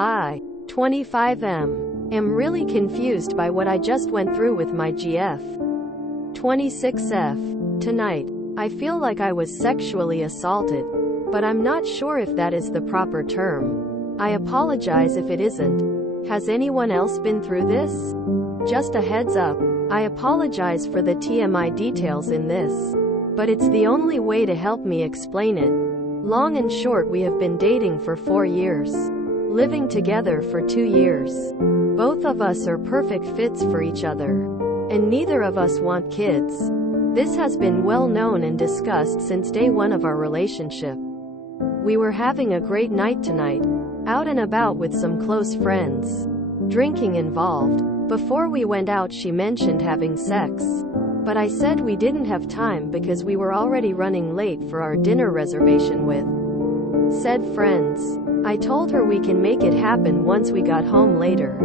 I, 25M, am really confused by what I just went through with my GF. 26F. Tonight, I feel like I was sexually assaulted, but I'm not sure if that is the proper term. I apologize if it isn't. Has anyone else been through this? Just a heads up, I apologize for the TMI details in this, but it's the only way to help me explain it. Long and short, we have been dating for 4 years, living together for 2 years. Both of us are perfect fits for each other, and neither of us want kids. This has been well known and discussed since day one of our relationship. We were having a great night tonight, out and about with some close friends. Drinking involved. Before we went out, she mentioned having sex, but I said we didn't have time because we were already running late for our dinner reservation with said friends. I told her we can make it happen once we got home later.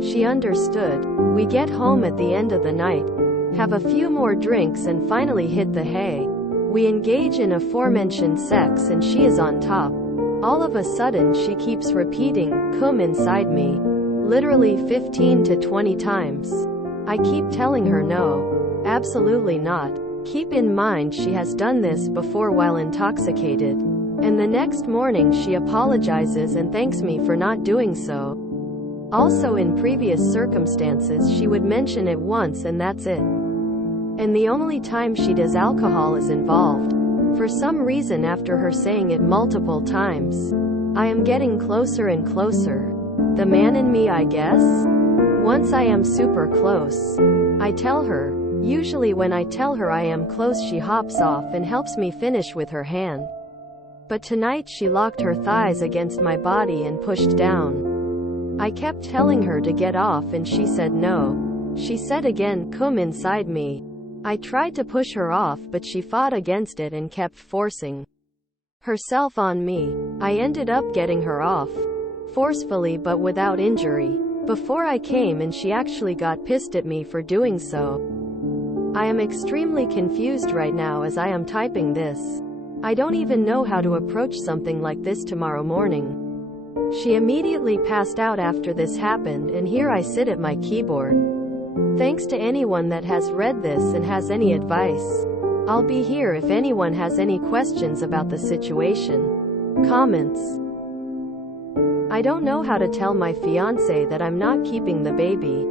She understood. We get home at the end of the night, have a few more drinks and finally hit the hay. We engage in aforementioned sex and she is on top. All of a sudden she keeps repeating, "Come inside me," literally 15 to 20 times. I keep telling her no. Absolutely not. Keep in mind she has done this before while intoxicated. And the next morning she apologizes and thanks me for not doing so. Also, in previous circumstances she would mention it once and that's it. And the only time she does, alcohol is involved. For some reason, after her saying it multiple times, I am getting closer and closer. The man in me, I guess? Once I am super close, I tell her. Usually when I tell her I am close, she hops off and helps me finish with her hand. But tonight she locked her thighs against my body and pushed down. I kept telling her to get off and she said no. She said again, "Come inside me." I tried to push her off, but she fought against it and kept forcing herself on me. I ended up getting her off, forcefully but without injury, before I came, and she actually got pissed at me for doing so. I am extremely confused right now as I am typing this. I don't even know how to approach something like this tomorrow morning. She immediately passed out after this happened, and here I sit at my keyboard. Thanks to anyone that has read this and has any advice. I'll be here if anyone has any questions about the situation. Comments. I don't know how to tell my fiance that I'm not keeping the baby.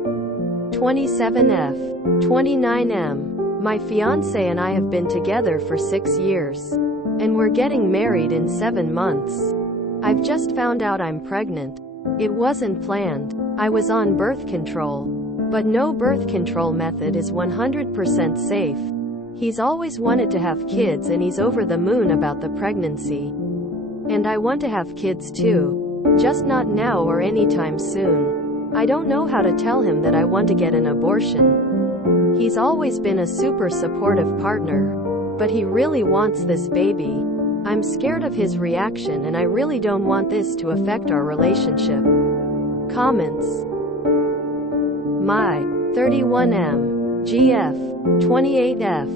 27F. 29M. My fiance and I have been together for 6 years, and we're getting married in 7 months. I've just found out I'm pregnant. It wasn't planned. I was on birth control. But no birth control method is 100% safe. He's always wanted to have kids and he's over the moon about the pregnancy. And I want to have kids too. Just not now or anytime soon. I don't know how to tell him that I want to get an abortion. He's always been a super supportive partner, but he really wants this baby. I'm scared of his reaction and I really don't want this to affect our relationship. Comments. My 31M GF 28F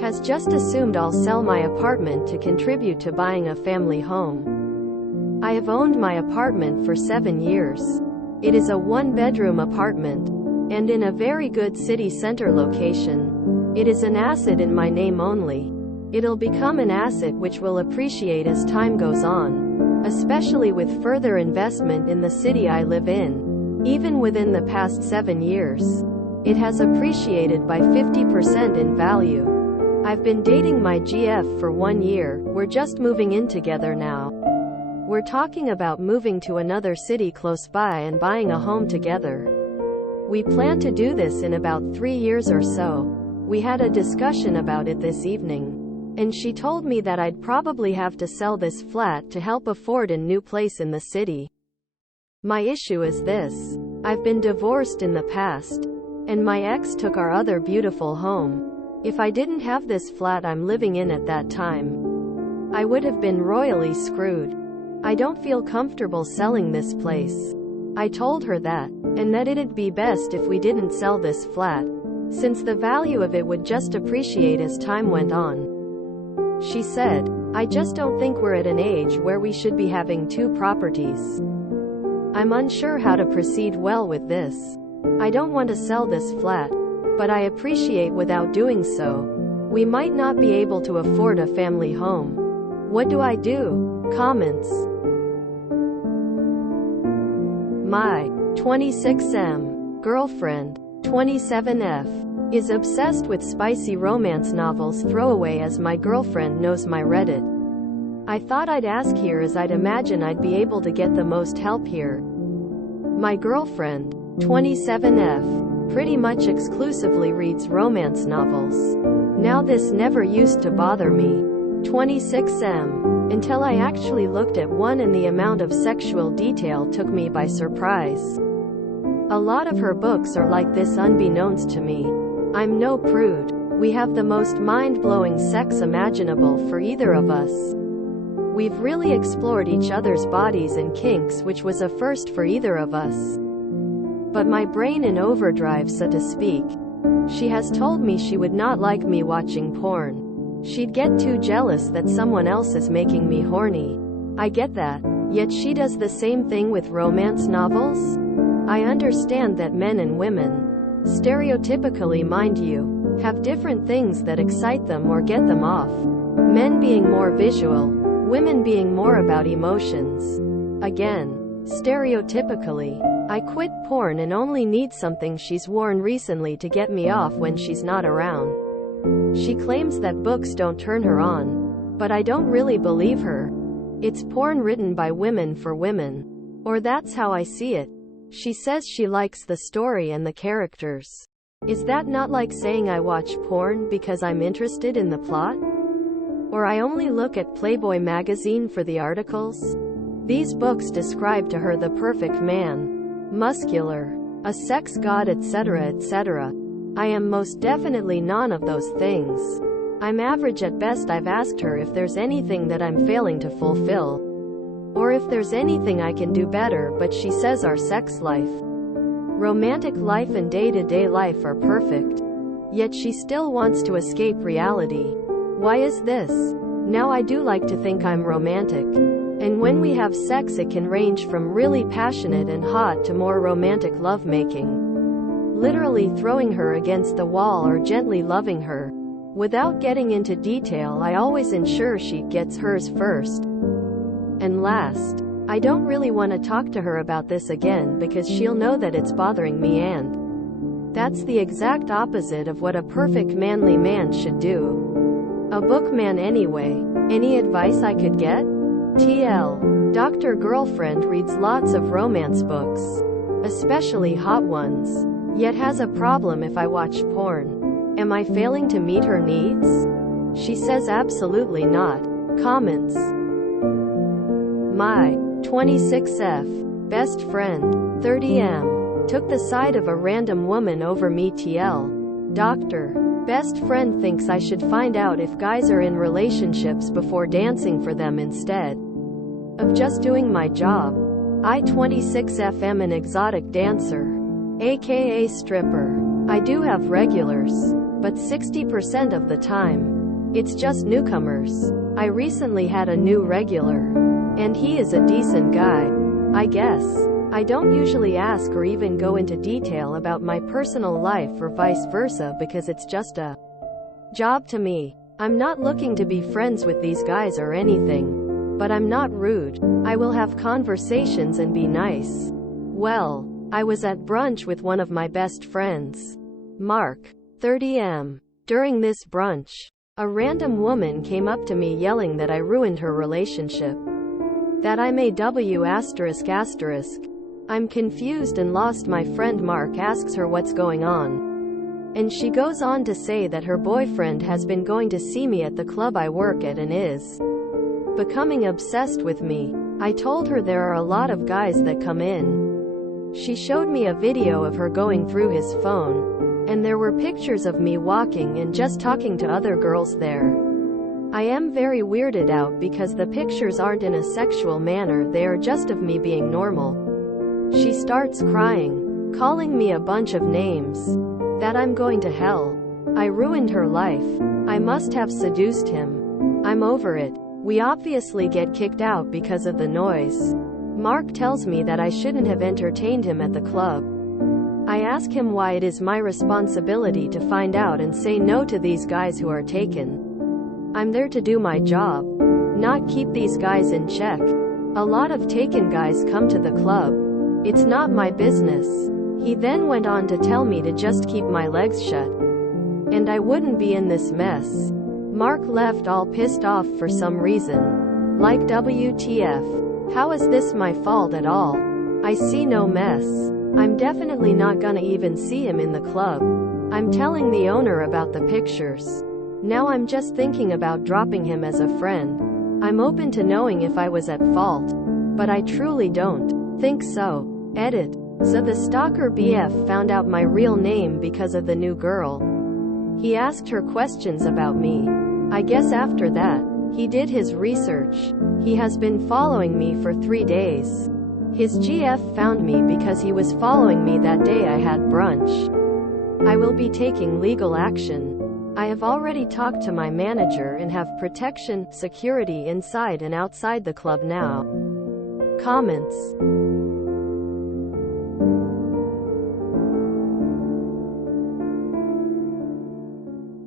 has just assumed I'll sell my apartment to contribute to buying a family home. I have owned my apartment for 7 years. It is a 1-bedroom apartment, and in a very good city center location. It is an asset in my name only. It'll become an asset which will appreciate as time goes on, especially with further investment in the city I live in. Even within the past 7 years, it has appreciated by 50% in value. I've been dating my GF for 1 year, we're just moving in together now. We're talking about moving to another city close by and buying a home together. We plan to do this in about 3 years or so. We had a discussion about it this evening, and she told me that I'd probably have to sell this flat to help afford a new place in the city. My issue is this. I've been divorced in the past, and my ex took our other beautiful home. If I didn't have this flat I'm living in at that time, I would have been royally screwed. I don't feel comfortable selling this place. I told her that, and that it'd be best if we didn't sell this flat, since the value of it would just appreciate as time went on. She said, "I just don't think we're at an age where we should be having 2 properties." I'm unsure how to proceed well with this. I don't want to sell this flat, but I appreciate without doing so. We might not be able to afford a family home. What do I do? Comments. My 26M girlfriend, 27F, is obsessed with spicy romance novels. Throwaway, as my girlfriend knows my Reddit. I thought I'd ask here as I'd imagine I'd be able to get the most help here. My girlfriend, 27F, pretty much exclusively reads romance novels. Now this never used to bother me, 26M, until I actually looked at one, and the amount of sexual detail took me by surprise. A lot of her books are like this unbeknownst to me. I'm no prude. We have the most mind-blowing sex imaginable for either of us. We've really explored each other's bodies and kinks, which was a first for either of us. But my brain in overdrive, so to speak. She has told me she would not like me watching porn. She'd get too jealous that someone else is making me horny. I get that. Yet she does the same thing with romance novels? I understand that men and women, stereotypically mind you, have different things that excite them or get them off. Men being more visual, women being more about emotions. Again, stereotypically, I quit porn and only need something she's worn recently to get me off when she's not around. She claims that books don't turn her on, but I don't really believe her. It's porn written by women for women. Or that's how I see it. She says she likes the story and the characters. Is that not like saying I watch porn because I'm interested in the plot? Or I only look at Playboy magazine for the articles? These books describe to her the perfect man. Muscular. A sex god, etc., etc. I am most definitely none of those things. I'm average at best. I've asked her if there's anything that I'm failing to fulfill, or if there's anything I can do better, but she says our sex life, romantic life and day-to-day life are perfect. Yet she still wants to escape reality. Why is this? Now I do like to think I'm romantic. And when we have sex, it can range from really passionate and hot to more romantic lovemaking. Literally throwing her against the wall or gently loving her. Without getting into detail, I always ensure she gets hers first and last. I don't really want to talk to her about this again because she'll know that it's bothering me, and that's the exact opposite of what a perfect manly man should do. A bookman anyway. Any advice I could get? TL. Dr. Girlfriend reads lots of romance books, especially hot ones, yet has a problem if I watch porn. Am I failing to meet her needs? She says absolutely not. Comments. My 26F best friend, 30M, took the side of a random woman over me. TL. Dr. Best friend thinks I should find out if guys are in relationships before dancing for them instead of just doing my job. I 26F am an exotic dancer, aka stripper. I do have regulars, but 60% of the time, it's just newcomers. I recently had a new regular, and he is a decent guy, I guess. I don't usually ask or even go into detail about my personal life or vice versa because it's just a job to me. I'm not looking to be friends with these guys or anything, but I'm not rude. I will have conversations and be nice. Well, I was at brunch with one of my best friends, Mark, 30M. During this brunch, a random woman came up to me yelling that I ruined her relationship, that I'm a W*****. I'm confused and lost. My friend Mark asks her what's going on, and she goes on to say that her boyfriend has been going to see me at the club I work at and is becoming obsessed with me. I told her there are a lot of guys that come in. She showed me a video of her going through his phone, and there were pictures of me walking and just talking to other girls there. I am very weirded out because the pictures aren't in a sexual manner, they are just of me being normal. She starts crying, calling me a bunch of names, that I'm going to hell. I ruined her life. I must have seduced him. I'm over it. We obviously get kicked out because of the noise. Mark tells me that I shouldn't have entertained him at the club. I ask him why it is my responsibility to find out and say no to these guys who are taken. I'm there to do my job, not keep these guys in check. A lot of taken guys come to the club. It's not my business. He then went on to tell me to just keep my legs shut, and I wouldn't be in this mess. Mark left all pissed off for some reason. Like, WTF? How is this my fault at all? I see no mess. I'm definitely not gonna even see him in the club. I'm telling the owner about the pictures. Now I'm just thinking about dropping him as a friend. I'm open to knowing if I was at fault, but I truly don't think so. Edit. So the stalker BF found out my real name because of the new girl. He asked her questions about me. I guess after that, he did his research. He has been following me for 3 days. His GF found me because he was following me that day I had brunch. I will be taking legal action. I have already talked to my manager and have protection, security inside and outside the club now. Comments.